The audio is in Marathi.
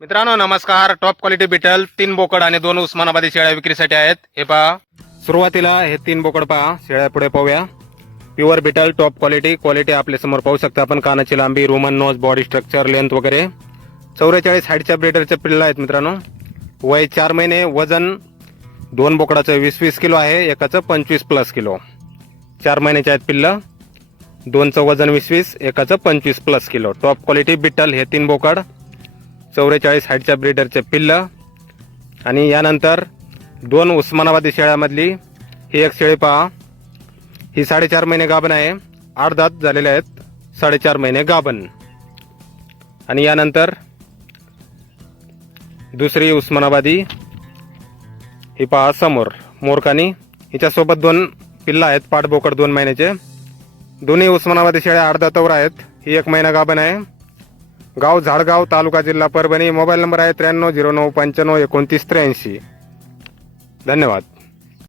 मित्रांनो नमस्कार. टॉप क्वालिटी बिटल तीन बोकड आणि दोन उस्मानाबादी शेळ्या विक्रीसाठी आहेत. हे पहा. सुरुवातीला हे तीन बोकड पहा. शेळ्या पुढे पाहूया. Pure beetal top quality quality आपल्यासमोर पाहू शकता आपण. कानाची लांबी Roman nose body structure length वगैरे. चौवेचाळीस हाईटच्या ब्रेडरच्या पिल्ल आहेत मित्रांनो. वय चार महिने वजन दोन बोकडाचं वीस वीस किलो आहे. एकाचं पंचवीस प्लस किलो. चार महिन्याचे आहेत पिल्लं. दोनचं वजन वीस वीस एकाचं पंचवीस plus kilo. Top quality beetal हे तीन बोकड. चौवेचाळीस हाईटच्या ब्रीडरचे पिल्ल. आणि यानंतर दोन उस्मानाबादी शेळ्यामधली ही एक शेळी पहा. ही साडेचार महिने गाभण आहे. आठ दात झालेले आहेत. साडेचार महिने गाभण. आणि यानंतर दुसरी उस्मानाबादी. ही पहा समोर मोरकानी. हिच्यासोबत दोन पिल्ल आहेत पाठबोकड दोन महिन्याचे. दोन्ही उस्मानाबादी शेळ्या आठ दातावर आहेत. ही एक महिना गाभण आहे. गाव झाडगाव तालुका जिल्हा परभणी. मोबाईल नंबर आहे त्र्याण्णव झिरो नऊ पंच्याण्णव एकोणतीस त्र्याऐंशी. धन्यवाद.